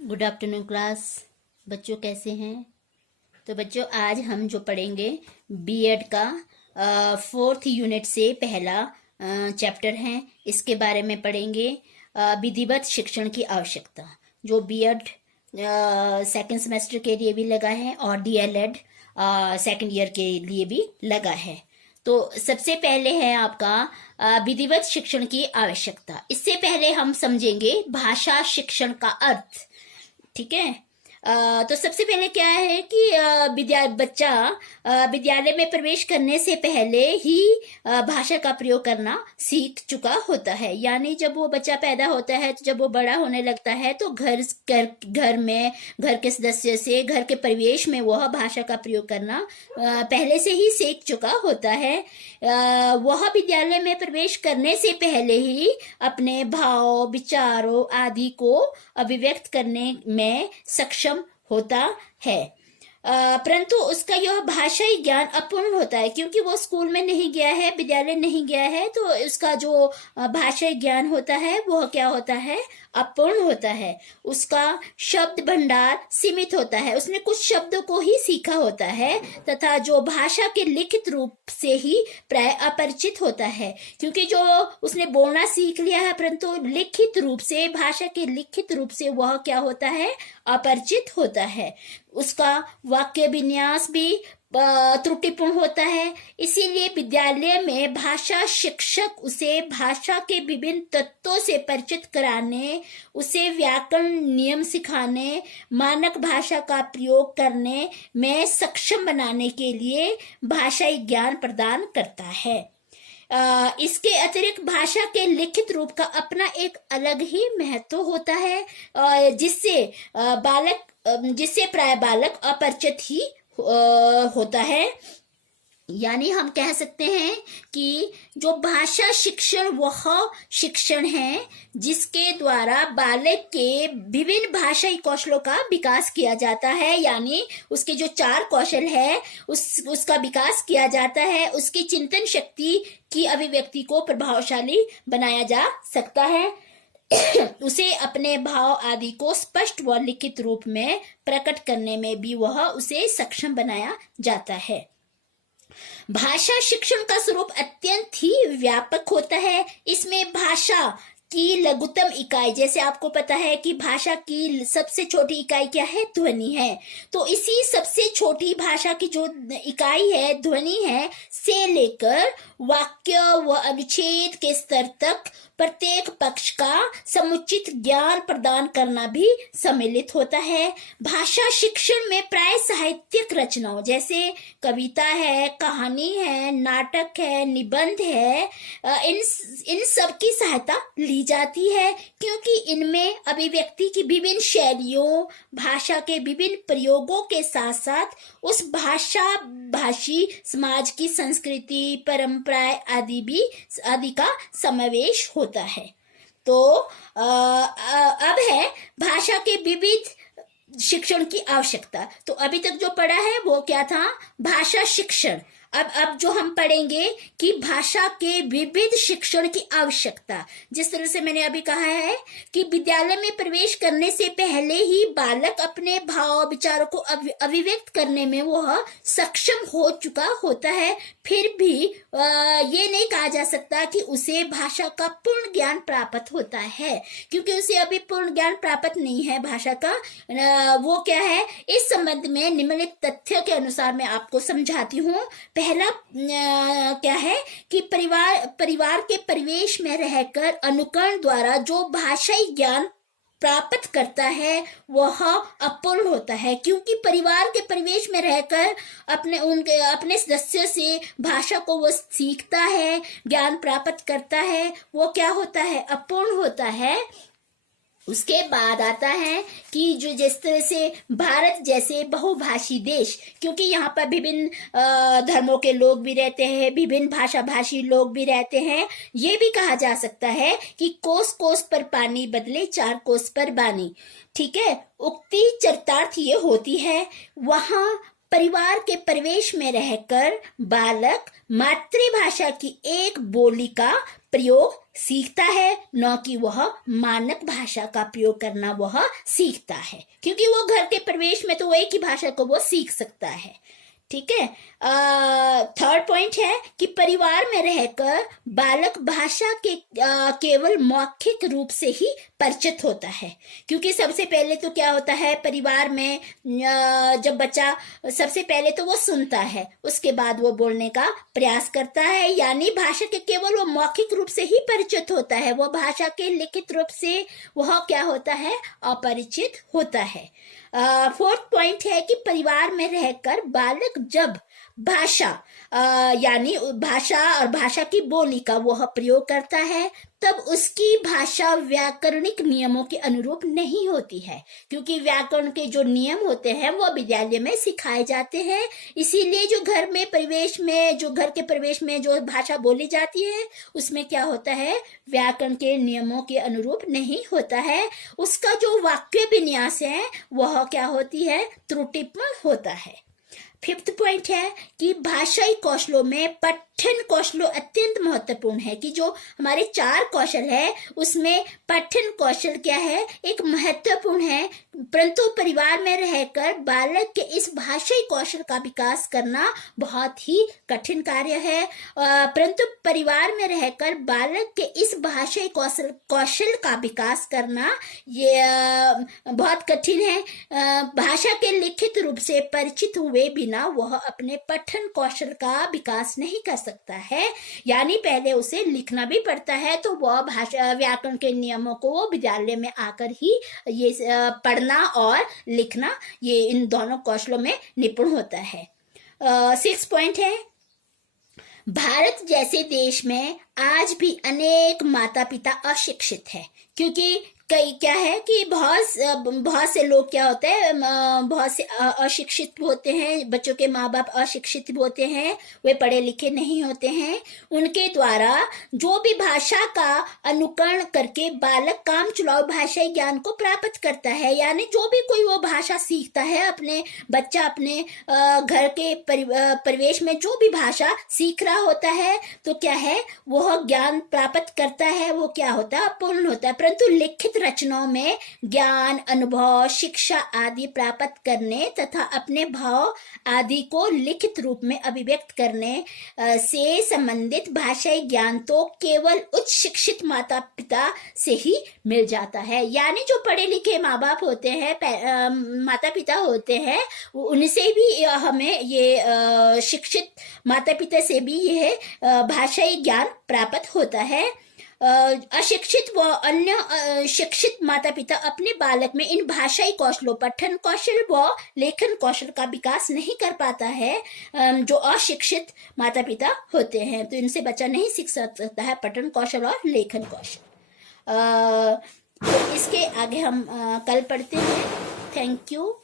Good afternoon class. बच्चों कैसे हैं? तो बच्चों आज हम जो पढ़ेंगे बीएड का 4th यूनिट से पहला चैप्टर है, इसके बारे में पढ़ेंगे। विधिवत शिक्षण की आवश्यकता, जो बीएड सेकंड सेमेस्टर के लिए भी लगा है और डीएलएड सेकंड ईयर के लिए भी लगा है। तो सबसे पहले है आपका विधिवत शिक्षण की आवश्यकता। इससे पहले हम समझेंगे भाषा शिक्षण का अर्थ। ठीक है। तो सबसे पहले क्या है कि बच्चा विद्यालय में प्रवेश करने से पहले ही भाषा का प्रयोग करना सीख चुका होता है। यानी जब वो बच्चा पैदा होता है, तो जब वो बड़ा होने लगता है तो घर में घर के सदस्य से, घर के परिवेश में वह भाषा का प्रयोग करना पहले से ही सीख चुका होता है। वह विद्यालय में प्रवेश करने से पहले ही अपने भाव, विचारों आदि को अभिव्यक्त करने में सक्षम होता है। परंतु उसका यह भाषाई ज्ञान अपूर्ण होता है, क्योंकि वो स्कूल में नहीं गया है, विद्यालय नहीं गया है। तो उसका जो भाषाई ज्ञान होता है वह क्या होता है? अपूर्ण होता है। उसका शब्द भंडार सीमित होता है, उसने कुछ शब्दों को ही सीखा होता है तथा जो भाषा के लिखित रूप से ही प्राय अपरिचित होता है। क्योंकि जो उसने बोलना सीख लिया है, परंतु लिखित रूप से, भाषा के लिखित रूप से वह क्या होता है? अपरिचित होता है। उसका वाक्य विन्यास भी त्रुटिपूर्ण होता है। इसीलिए विद्यालय में भाषा शिक्षक उसे भाषा के विभिन्न तत्वों से परिचित कराने, उसे व्याकरण नियम सिखाने, मानक भाषा का प्रयोग करने में सक्षम बनाने के लिए भाषाई ज्ञान प्रदान करता है। इसके अतिरिक्त भाषा के लिखित रूप का अपना एक अलग ही महत्व होता है, जिससे प्राय बालक अपरिचित ही होता है। यानी हम कह सकते हैं कि जो भाषा शिक्षण वह शिक्षण है जिसके द्वारा बालक के विभिन्न भाषाई कौशलों का विकास किया जाता है। यानी उसके जो 4 कौशल है उसका विकास किया जाता है। उसकी चिंतन शक्ति की अभिव्यक्ति को प्रभावशाली बनाया जा सकता है। उसे अपने भाव आदि को स्पष्ट व लिखित रूप में प्रकट करने में भी वह उसे सक्षम बनाया जाता है। भाषा शिक्षण का स्वरूप अत्यंत ही व्यापक होता है। इसमें भाषा की लघुतम इकाई, जैसे आपको पता है कि भाषा की सबसे छोटी इकाई क्या है? ध्वनि है। तो इसी सबसे छोटी भाषा की जो इकाई है, ध्वनि है, से लेकर वाक्य व अनुच्छेद के स्तर तक प्रत्येक पक्ष का समुचित ज्ञान प्रदान करना भी सम्मिलित होता है। भाषा शिक्षण में प्राय साहित्यिक रचनाओं जैसे कविता है, कहानी है, नाटक है, निबंध है, इन सब की सहायता ली जाती है, क्योंकि इनमें अभिव्यक्ति की विभिन्न शैलियों, भाषा के विभिन्न प्रयोगों के साथ साथ उस भाषी समाज की संस्कृति, परंपराएं आदि का समावेश होता है। तो अब है भाषा के विविध शिक्षण की आवश्यकता। तो अभी तक जो पढ़ा है वो क्या था? भाषा शिक्षण। अब जो हम पढ़ेंगे कि भाषा के विविध शिक्षण की आवश्यकता, जिस तरह से मैंने अभी कहा है कि विद्यालय में प्रवेश करने से पहले ही बालक अपने भाव विचारों को अभिव्यक्त करने में वह सक्षम हो चुका होता है, फिर भी ये नहीं कहा जा सकता कि उसे भाषा का पूर्ण ज्ञान प्राप्त होता है, क्योंकि उसे अभी पूर्ण ज्ञान प्राप्त नहीं है भाषा का। वो क्या है? इस संबंध में निम्नलिखित तथ्य के अनुसार मैं आपको समझाती हूँ। पहला क्या है कि परिवार के परिवेश में रहकर अनुकरण द्वारा जो भाषाई ज्ञान प्राप्त करता है वह अपूर्ण होता है, क्योंकि परिवार के परिवेश में रहकर अपने सदस्यों से भाषा को वो सीखता है, ज्ञान प्राप्त करता है, वो क्या होता है? अपूर्ण होता है। उसके बाद आता है कि जो जिस तरह से भारत जैसे बहुभाषी देश, क्योंकि यहाँ पर विभिन्न धर्मों के लोग भी रहते हैं, विभिन्न भाषा भाषी लोग भी रहते हैं, ये भी कहा जा सकता है कि कोस कोस पर पानी बदले 4 कोस पर बानी। ठीक है। उक्ति चरितार्थ ये होती है, वहां परिवार के परिवेश में रहकर बालक मातृभाषा की एक बोली का प्रयोग सीखता है, न कि वह मानक भाषा का प्रयोग करना वह सीखता है, क्योंकि वो घर के परिवेश में तो एक ही भाषा को वो सीख सकता है। ठीक है। थर्ड पॉइंट है कि परिवार में रहकर बालक भाषा के केवल मौखिक रूप से ही परिचित होता है, क्योंकि सबसे पहले तो क्या होता है परिवार में, जब बच्चा सबसे पहले तो वो सुनता है, उसके बाद वो बोलने का प्रयास करता है, यानी भाषा के केवल वो मौखिक रूप से ही परिचित होता है, वो भाषा के लिखित रूप से वह क्या होता है, अपरिचित होता है। फोर्थ पॉइंट है कि परिवार में रहकर बालक जब भाषा यानी भाषा और भाषा की बोली का वह प्रयोग करता है, तब उसकी भाषा व्याकरणिक नियमों के अनुरूप नहीं होती है, क्योंकि व्याकरण के जो नियम होते हैं वो विद्यालय में सिखाए जाते हैं। इसीलिए जो घर में परिवेश में, जो घर के परिवेश में जो भाषा बोली जाती है उसमें क्या होता है, व्याकरण के नियमों के अनुरूप नहीं होता है, उसका जो वाक्य विन्यास है वह क्या होती है, त्रुटिपूर्ण होता है। फिफ्थ पॉइंट है कि भाषाई कौशलों में पठन कौशल अत्यंत महत्वपूर्ण है, कि जो हमारे 4 कौशल है उसमें पठन कौशल क्या है, एक महत्वपूर्ण है, परंतु परिवार में रहकर बालक के इस भाषाई कौशल का विकास करना बहुत ही कठिन कार्य है। परंतु परिवार में रहकर बालक के इस भाषाई कौशल का विकास करना ये बहुत कठिन है। भाषा के लिखित रूप से परिचित हुए बिना वह अपने पठन कौशल का विकास नहीं कर सकता है, यानी पहले उसे लिखना भी पड़ता है, तो वह भाषा व्याकरण के नियमों को वो विद्यालय में आकर ही ये पढ़ना और लिखना, ये इन दोनों कौशलों में निपुण होता है। 6 पॉइंट है, भारत जैसे देश में आज भी अनेक माता पिता अशिक्षित है, क्योंकि कई क्या है कि बहुत से लोग क्या होते हैं, बहुत से अशिक्षित होते हैं, बच्चों के माँ बाप अशिक्षित होते हैं, वे पढ़े लिखे नहीं होते हैं, उनके द्वारा जो भी भाषा का अनुकरण करके बालक काम चलाऊ भाषाई ज्ञान को प्राप्त करता है, यानी जो भी कोई वो भाषा सीखता है, अपने बच्चा अपने घर के परिवेश में जो भी भाषा सीख रहा होता है तो क्या है, वह ज्ञान प्राप्त करता है, वो क्या होता है, पूर्ण होता है। परंतु लिखित रचनाओं में ज्ञान, अनुभव, शिक्षा आदि प्राप्त करने तथा अपने भाव आदि को लिखित रूप में अभिव्यक्त करने से संबंधित भाषाई ज्ञान तो केवल उच्च शिक्षित माता पिता से ही मिल जाता है, यानी जो पढ़े लिखे माँ बाप होते हैं, माता पिता होते हैं, उनसे भी हमें ये शिक्षित माता पिता से भी यह भाषाई ज्ञान प्राप्त होता है। अशिक्षित व अन्य शिक्षित माता पिता अपने बालक में इन भाषाई कौशलों, पठन कौशल व लेखन कौशल का विकास नहीं कर पाता है, जो अशिक्षित माता पिता होते हैं, तो इनसे बच्चा नहीं सीख सकता है पठन कौशल और लेखन कौशल। तो इसके आगे हम कल पढ़ते हैं। Thank you.